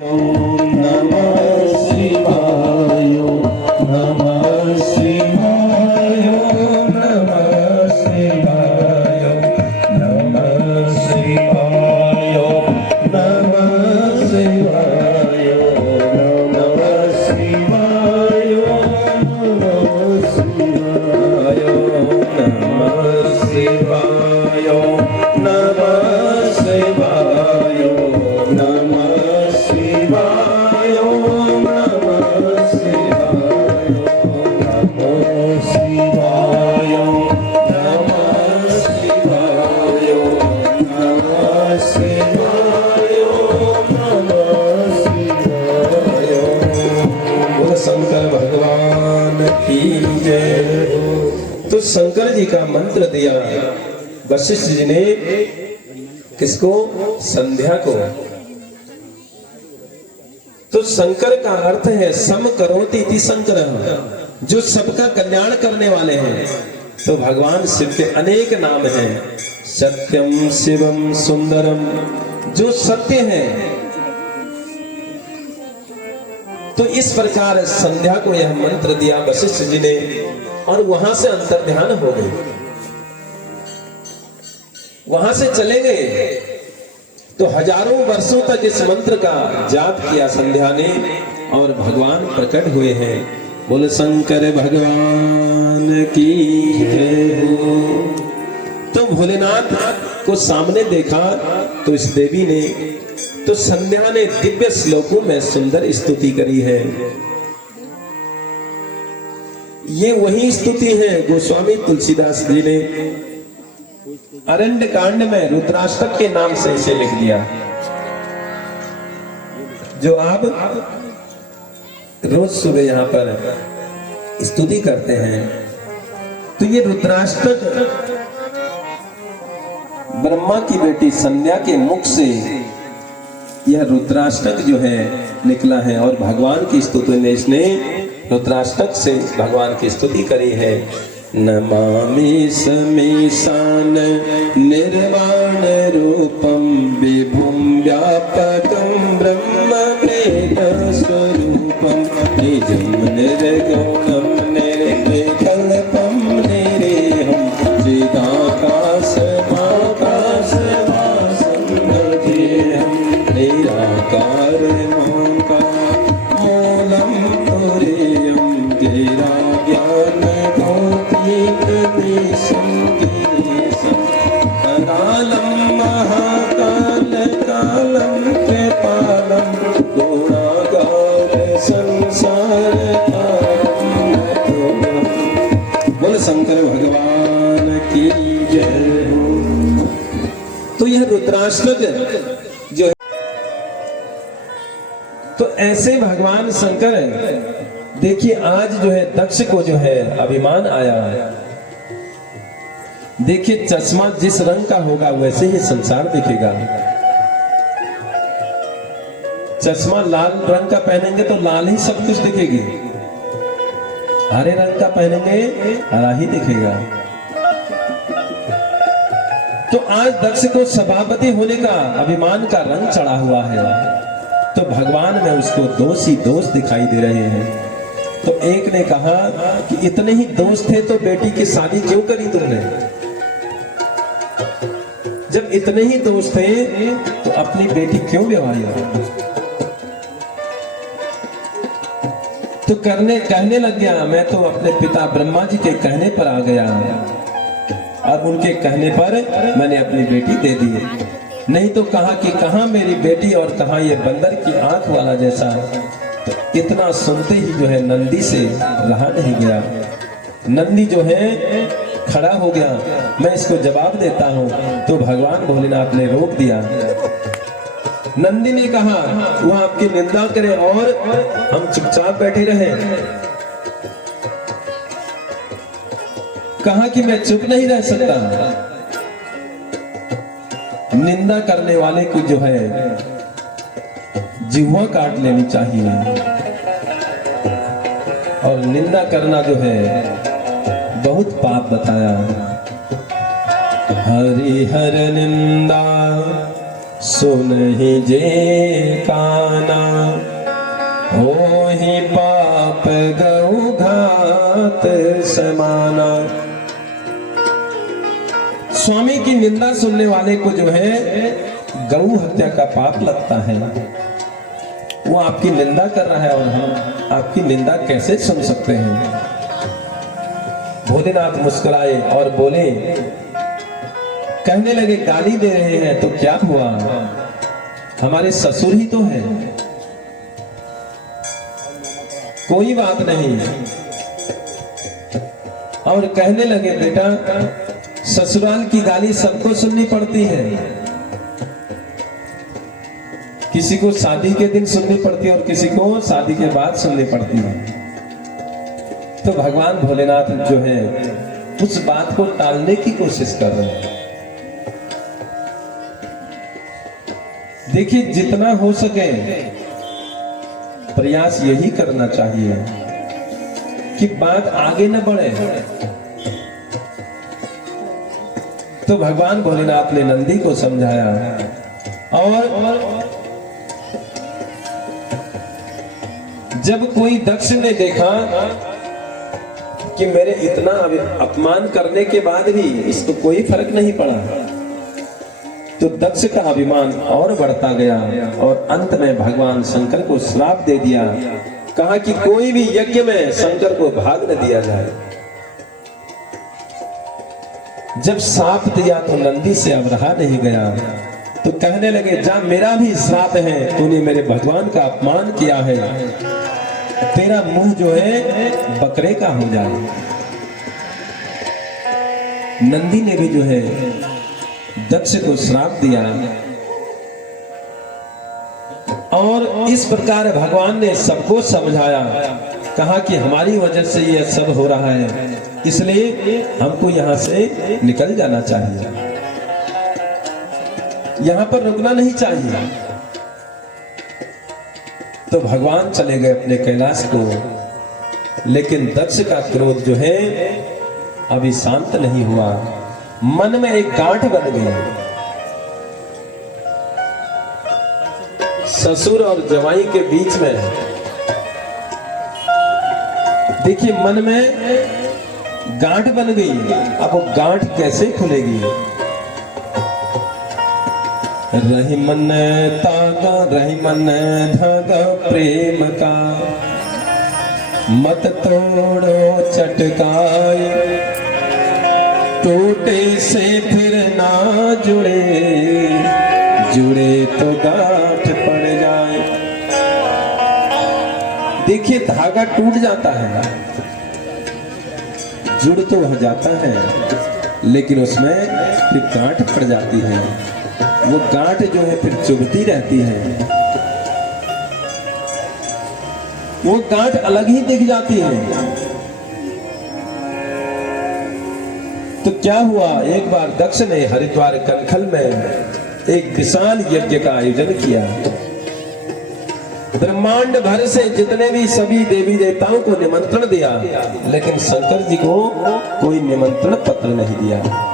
तो शंकर जी का मंत्र दिया वशिष्ठ जी ने, किसको? संध्या को। तो शंकर का अर्थ है सम करोति इति शंकर, जो सबका कल्याण करने वाले हैं। तो भगवान शिव के अनेक नाम हैं, सत्यम शिवम सुंदरम, जो सत्य है। तो इस प्रकार संध्या को यह मंत्र दिया वशिष्ठ जी ने, और वहां से अंतर्ध्यान हो गए, वहां से चले गए। तो हजारों वर्षों तक इस मंत्र का जाप किया संध्या ने, और भगवान प्रकट हुए हैं। बोले शंकर भगवान की जय हो। तो भोलेनाथ को सामने देखा तो इस देवी ने, तो संध्या ने दिव्य श्लोकों में सुंदर स्तुति करी है। ये वही स्तुति है गोस्वामी तुलसीदास जी ने अरण्य कांड में रुद्राष्टक के नाम से इसे लिख दिया, जो आप रोज सुबह यहाँ पर स्तुति करते हैं। तो ये रुद्राष्टक ब्रह्मा की बेटी संध्या के मुख से यह रुद्राष्टक जो है निकला है, और भगवान की स्तुति ने इसने रुद्राष्टक से भगवान की स्तुति करी है। नमामि समीशान निर्वाण रूपम विभुम व्यापकम ब्रह्म वेद स्वरूपम निजम निर्गुणम निर्विकल्पम निरेहम चिदाकाशमाकाशवासं नजेहं निराकार मूलम तुरीयं गिरा ज्ञान अनालम महाकाल कालम कृपालम गुणागार संसार बोल शंकर भगवान की जय हो। तो यह रुद्राष्टक जो है, तो ऐसे भगवान शंकर देखिए आज जो है दक्ष को जो है अभिमान आया। देखिए चश्मा जिस रंग का होगा वैसे ही संसार दिखेगा। चश्मा लाल रंग का पहनेंगे तो लाल ही सब कुछ दिखेगी, हरे रंग का पहनेंगे हरा ही दिखेगा। तो आज दक्ष को सभापति होने का अभिमान का रंग चढ़ा हुआ है, तो भगवान में उसको दोष ही दोष दिखाई दे रहे हैं। तो एक ने कहा कि इतने ही दोस्त थे तो बेटी की शादी क्यों करी तुमने? जब इतने ही दोस्त थे तो अपनी बेटी क्यों ब्याई? तो कहने लग गया, मैं तो अपने पिता ब्रह्मा जी के कहने पर आ गया, और उनके कहने पर मैंने अपनी बेटी दे दी। नहीं तो कहा कि कहां मेरी बेटी और कहां ये बंदर की आंख वाला जैसा। तो इतना सुनते ही जो है नंदी से रहा नहीं गया। नंदी जो है खड़ा हो गया, मैं इसको जवाब देता हूं। तो भगवान भोलेनाथ ने रोक दिया। नंदी ने कहा वो आपकी निंदा करे और हम चुपचाप बैठे रहे। कहा कि मैं चुप नहीं रह सकता। निंदा करने वाले को जो है जिह्वा काट लेनी चाहिए, और निंदा करना जो है बहुत पाप बताया। हरि हर निंदा सुन ही जे काना हो ही पाप गौ घात समाना। स्वामी की निंदा सुनने वाले को जो है गौ हत्या का पाप लगता है। वो आपकी निंदा कर रहा है और हम आपकी निंदा कैसे सुन सकते हैं। भोलेनाथ मुस्कुराए और बोले, कहने लगे गाली दे रहे हैं तो क्या हुआ, हमारे ससुर ही तो हैं, कोई बात नहीं। और कहने लगे बेटा ससुराल की गाली सबको सुननी पड़ती है, किसी को शादी के दिन सुननी पड़ती है और किसी को शादी के बाद सुननी पड़ती है। तो भगवान भोलेनाथ जो है उस बात को टालने की कोशिश कर रहे हैं। देखिए जितना हो सके प्रयास यही करना चाहिए कि बात आगे न बढ़े। तो भगवान भोलेनाथ ने नंदी को समझाया और जब कोई दक्ष ने देखा कि मेरे इतना अपमान करने के बाद भी इसको कोई फर्क नहीं पड़ा, तो दक्ष का अभिमान और बढ़ता गया और अंत में भगवान शंकर को श्राप दे दिया। कहा कि कोई भी यज्ञ में शंकर को भाग न दिया जाए। जब श्राप दिया तो नंदी से अब रहा नहीं गया, तो कहने लगे जा मेरा भी श्राप है, तूने मेरे भगवान का अपमान किया है, तेरा मुंह जो है बकरे का हो जाए। नंदी ने भी जो है दक्ष को श्राप दिया और इस प्रकार भगवान ने सबको समझाया। कहा कि हमारी वजह से यह सब हो रहा है, इसलिए हमको यहां से निकल जाना चाहिए, यहां पर रुकना नहीं चाहिए। तो भगवान चले गए अपने कैलाश को, लेकिन दक्ष का क्रोध जो है अभी शांत नहीं हुआ। मन में एक गांठ बन गई। ससुर और जवाई के बीच में देखिए मन में गांठ बन गई। अब वो गांठ कैसे खुलेगी। रही मन तागा रही मन धागा प्रेम का, मत तोड़ो चटकाए, टूटे से फिर ना जुड़े, जुड़े तो गांठ पड़ जाए। देखिए धागा टूट जाता है, जुड़ तो हो जाता है, लेकिन उसमें फिर गांठ पड़ जाती है। वो गांठ जो है फिर चुभती रहती है, वो गांठ अलग ही दिख जाती है। तो क्या हुआ, एक बार दक्ष ने हरिद्वार कनखल में एक विशाल यज्ञ का आयोजन किया। ब्रह्मांड भर से जितने भी सभी देवी देवताओं को निमंत्रण दिया, लेकिन शंकर जी को कोई निमंत्रण पत्र नहीं दिया।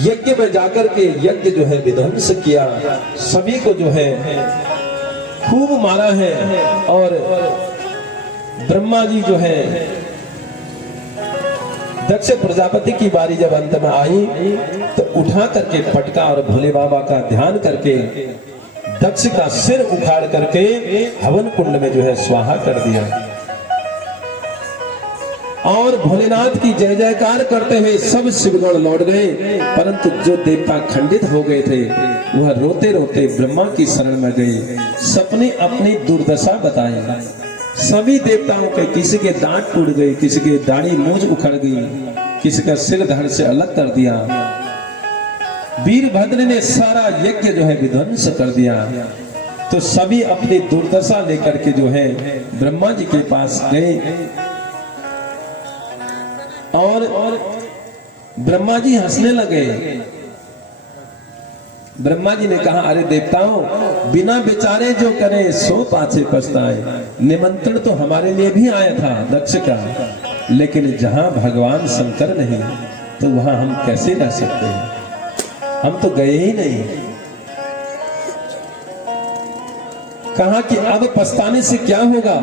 यज्ञ में जाकर के यज्ञ जो है विध्वंस किया, सभी को जो है खूब मारा है। और ब्रह्मा जी जो है दक्ष प्रजापति की बारी जब अंत में आई तो उठा करके पटका और भोले बाबा का ध्यान करके दक्ष का सिर उखाड़ करके हवन कुंड में जो है स्वाहा कर दिया। और भोलेनाथ की जय जयकार करते हुए सब शिवगण लौट गए, परंतु जो देवता खंडित हो गए थे वह रोते रोते ब्रह्मा की शरण में गए, सपने अपनी दुर्दशा बताए। सभी देवताओं के किसी के दांत टूट गए, किसी के दाढ़ी मूंछ उखड़ गई, किसी का सिर धड़ से अलग कर दिया। वीरभद्र ने सारा यज्ञ जो है विध्वंस कर दिया। तो सभी अपनी दुर्दशा लेकर के जो है ब्रह्मा जी के पास गए और ब्रह्मा जी हंसने लगे। ब्रह्मा जी ने कहा, अरे देवताओं, बिना विचारे जो करे सो पाछे पछताए। निमंत्रण तो हमारे लिए भी आया था दक्ष का, लेकिन जहां भगवान शंकर नहीं तो वहां हम कैसे रह सकते हैं। हम तो गए ही नहीं। कहा कि अब पछताने से क्या होगा,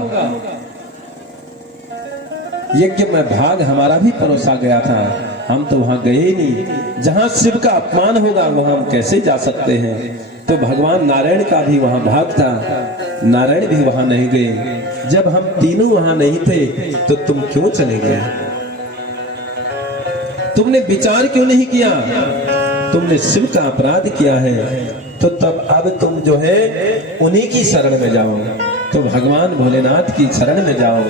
यज्ञ में भाग हमारा भी परोसा गया था, हम तो वहां गए ही नहीं। जहां शिव का अपमान होगा वहां हम कैसे जा सकते हैं। तो भगवान नारायण का भी वहां भाग था, नारायण भी वहां नहीं गए। जब हम तीनों वहां नहीं थे तो तुम क्यों चले गए? तुमने विचार क्यों नहीं किया? तुमने शिव का अपराध किया है, तो तब अब तुम जो है उन्हीं की शरण में जाओ, तो भगवान भोलेनाथ की शरण में जाओ।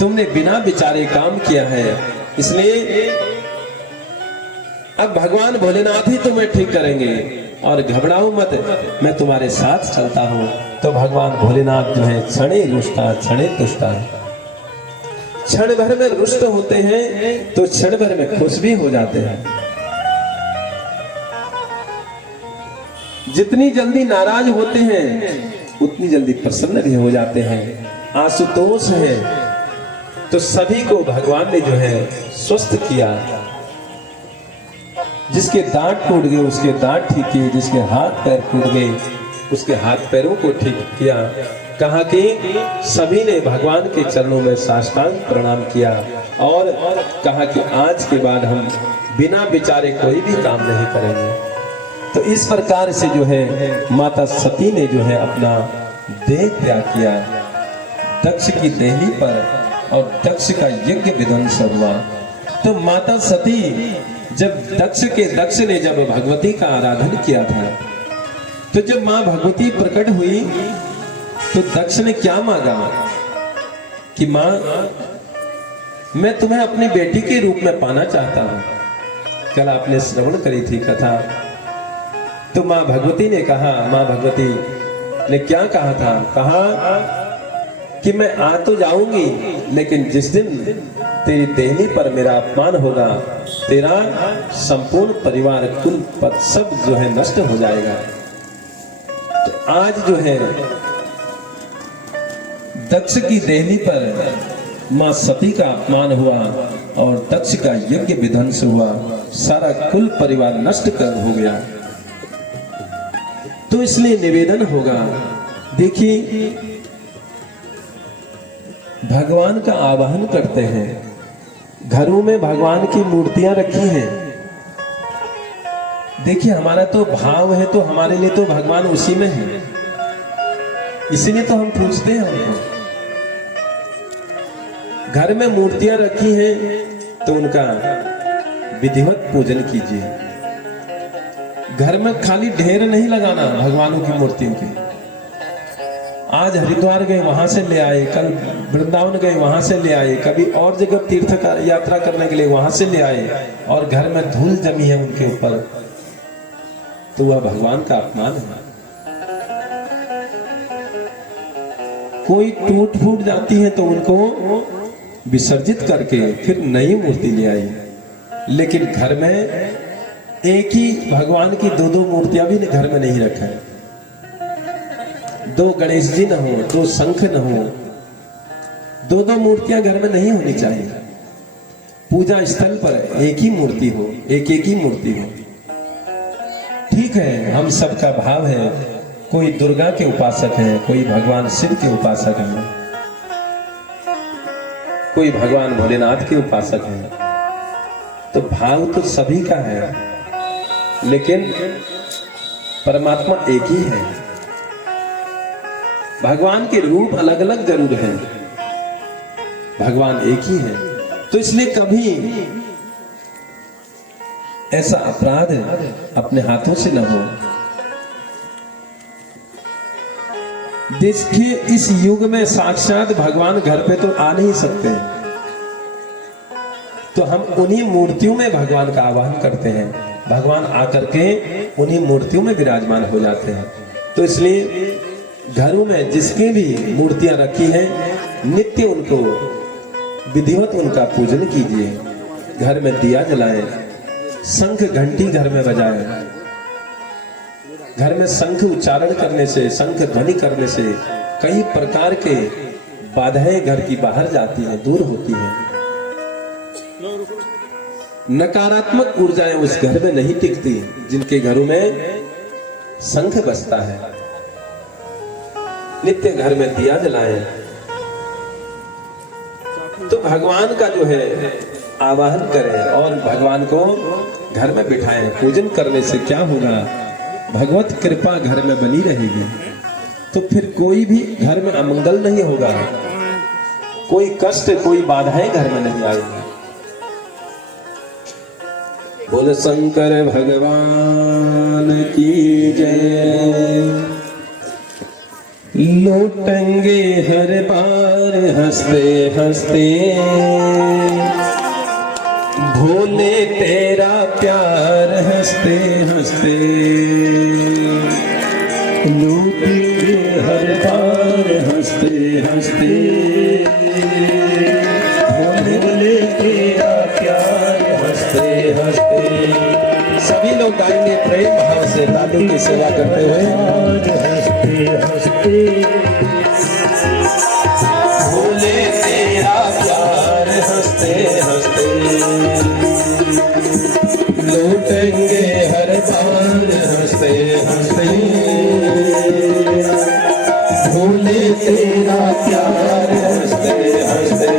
तुमने बिना विचारे काम किया है, इसलिए अब भगवान भोलेनाथ ही तुम्हें ठीक करेंगे। और घबराओ मत, मैं तुम्हारे साथ चलता हूं। तो भगवान भोलेनाथ जो है क्षणे रुष्टा क्षणे तुष्टा, क्षण भर में रुष्ट होते हैं तो क्षण भर में खुश भी हो जाते हैं। जितनी जल्दी नाराज होते हैं उतनी जल्दी प्रसन्न भी हो जाते हैं। आशुतोष है तो सभी को भगवान ने जो है स्वस्थ किया। जिसके दांत टूट गए उसके दांत ठीक किए, जिसके हाथ पैर टूट गए उसके हाथ पैरों को ठीक किया। कहा कि सभी ने भगवान के चरणों में साष्टांग प्रणाम किया और कहा कि आज के बाद हम बिना विचारे कोई भी काम नहीं करेंगे। तो इस प्रकार से जो है माता सती ने जो है अपना देह त्याग किया दक्ष की देही पर, और दक्ष का यज्ञ विध्वंस हुआ। तो माता सती जब दक्ष ने जब भगवती का आराधन किया था, तो जब मां भगवती प्रकट हुई तो दक्ष ने क्या मांगा कि मां मैं तुम्हें अपनी बेटी के रूप में पाना चाहता हूं। कल आपने श्रवण करी थी कथा। तो मां भगवती ने कहा, मां भगवती ने क्या कहा था? कहा कि मैं आ तो जाऊंगी, लेकिन जिस दिन तेरी देहनी पर मेरा अपमान होगा, तेरा संपूर्ण परिवार कुल पद सब जो है नष्ट हो जाएगा। तो आज जो है दक्ष की देहनी पर मां सती का अपमान हुआ और दक्ष का यज्ञ विध्वंस हुआ, सारा कुल परिवार नष्ट कर हो गया। तो इसलिए निवेदन होगा, देखिए भगवान का आवाहन करते हैं, घरों में भगवान की मूर्तियां रखी हैं। देखिए हमारा तो भाव है, तो हमारे लिए तो भगवान उसी में है, इसीलिए तो हम पूछते हैं उनको। घर में मूर्तियां रखी हैं तो उनका विधिवत पूजन कीजिए। घर में खाली ढेर नहीं लगाना भगवानों की मूर्तियों की। आज हरिद्वार गए वहां से ले आए, कल वृंदावन गए वहां से ले आए, कभी और जगह तीर्थ यात्रा करने के लिए वहां से ले आए, और घर में धूल जमी है उनके ऊपर, तो वह भगवान का अपमान है। कोई टूट फूट जाती है तो उनको विसर्जित करके फिर नई मूर्ति ले आई। लेकिन घर में एक ही भगवान की दो दो मूर्तियां भी घर में नहीं रखा है। दो गणेश जी न हो, दो शंख न हो, दो दो मूर्तियां घर में नहीं होनी चाहिए। पूजा स्थल पर एक ही मूर्ति हो, एक ही मूर्ति हो। ठीक है, हम सबका भाव है, कोई दुर्गा के उपासक है, कोई भगवान शिव के उपासक है, कोई भगवान भोलेनाथ के उपासक है, तो भाव तो सभी का है, लेकिन परमात्मा एक ही है। भगवान के रूप अलग अलग जरूर हैं, भगवान एक ही है। तो इसलिए कभी ऐसा अपराध अपने हाथों से न हो। देखिए इस युग में साक्षात भगवान घर पे तो आ नहीं सकते, तो हम उन्हीं मूर्तियों में भगवान का आवाहन करते हैं। भगवान आकर के उन्हीं मूर्तियों में विराजमान हो जाते हैं। तो इसलिए घरों में जिसकी भी मूर्तियां रखी हैं, नित्य उनको विधिवत उनका पूजन कीजिए। घर में दिया जलाएं, शंख घंटी घर में बजाएं। घर में शंख उच्चारण करने से, शंख ध्वनि करने से कई प्रकार के बाधाएं घर की बाहर जाती हैं, दूर होती हैं। नकारात्मक ऊर्जाएं उस घर में नहीं टिकती जिनके घरों में शंख बजता है। नित्य घर में दिया जलाएं तो भगवान का जो है आवाहन करें और भगवान को घर में बिठाएं। पूजन करने से क्या होगा, भगवत कृपा घर में बनी रहेगी तो फिर कोई भी घर में अमंगल नहीं होगा, कोई कष्ट कोई बाधाएं घर में नहीं आएगी। बोल शंकर भगवान की जय। लौटेंगे हर बार हंसते हंसते, भोले तेरा प्यार हंसते हंसते। लौटेंगे हर बार हंसते हंसते, भोले तेरा प्यार हंसते हंसते। सभी लोग गाएंगे प्रेम भाव से लाडू की सेवा करते हुए। हंसते हंसते, भोले तेरा प्यार हंसते हंसते। लौटेंगे हर बार हंसते हंसते, भोले तेरा प्यार हंसते हंसते।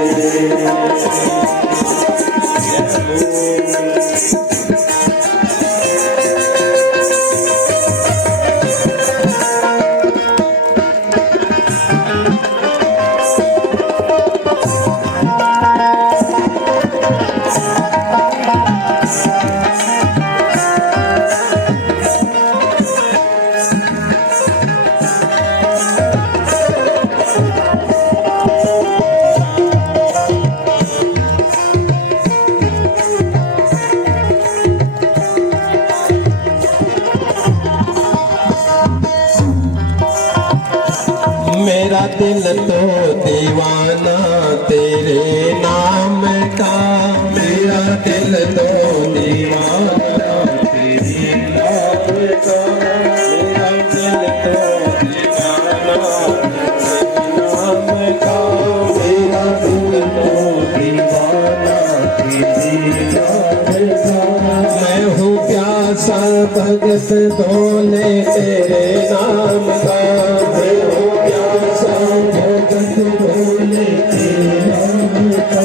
मेरा दिल तो दीवाना तेरे नाम का, मेरा दिल तो दीवाना तेरे नाम का। मेरा दिल तो दीवाना तेरे नाम का, मेरा दिल तो दीवाना तेरे नाम का। मैं हूँ प्यासा भगत भोले तेरे नाम का, मैं हूँ प्यासा भगत भोले तेरे नाम का।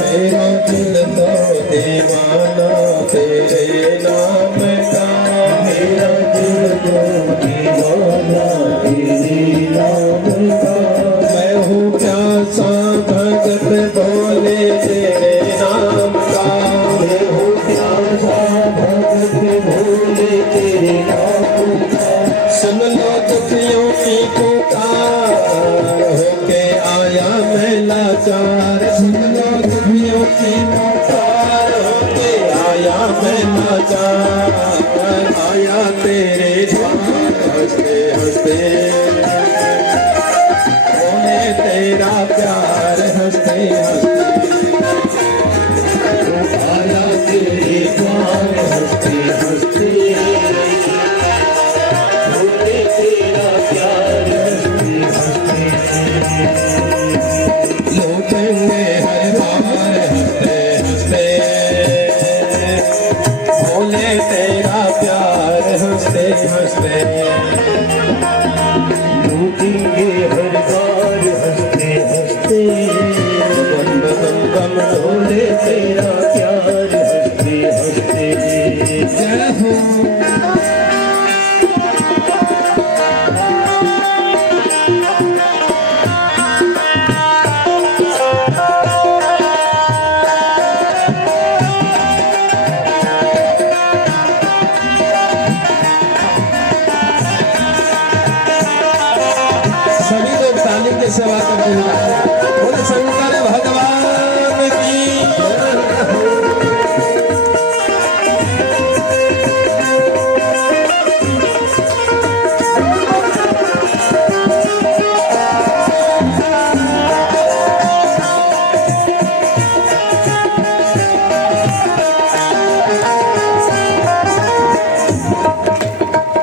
मेरा दिल तो दीवाना तेरे नाम का, मेरा दिल तो दीवाना तेरे नाम का। मैं हूँ प्यासा भगत भोले तेरे नाम का, मैं हूँ प्यासा भगत भोले तेरे नाम का। सुन लो दुखियों की पुकार, होके आया मैं लाचार। सुन लो दुखियों की पुकार, होके आया मैं लाचार। आया तेरे द्वार हंसते हंसते, बोले तेरा प्यार हंसते हंसते। आया तेरे द्वार हंसते हंसते, लौटेंगे हर बार हंसते हंसते, भोले तेरा प्यार हंसते हंसते। लौटेंगे हर बार हंसते हंसते, बम बम बम भोले तेरा प्यार हंसते हंसते। जय हो। सभी लोग ताली की सेवा करते हुए बोले शंकर भगवान की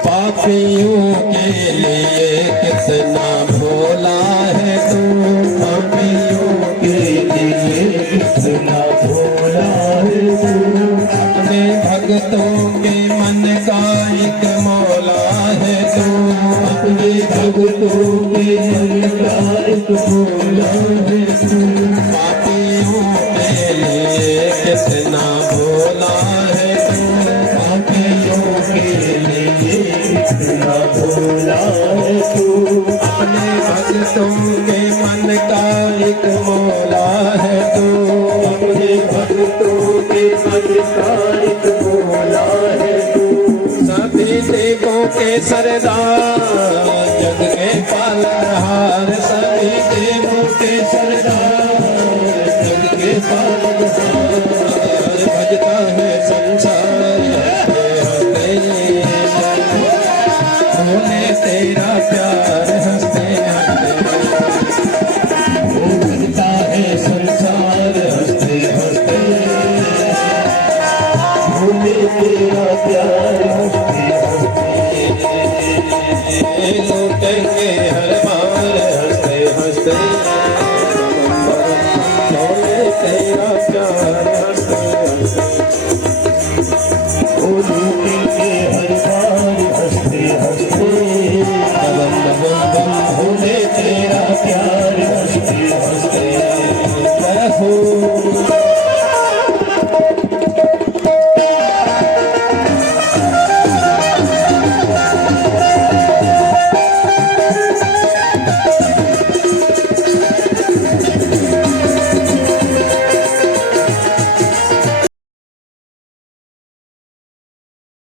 पापियों के लिए कितना भोला है तू, पापियों के लिए कितना भोला है तू। भक्तों के मन का एक भोला है तू। पापियों के लिए कितना भोला है तू। पापियों के लिए कितना भोला है तू। अपने भक्तों के मन का एक मौला है तू। अपने भक्तों के मन का एक भोला है तू। सभी देवों के सरदार, जग के पालनहार। सभी देवों के सरदार, जग के पालनहार। भजता है संसार, भोले तेरा प्यार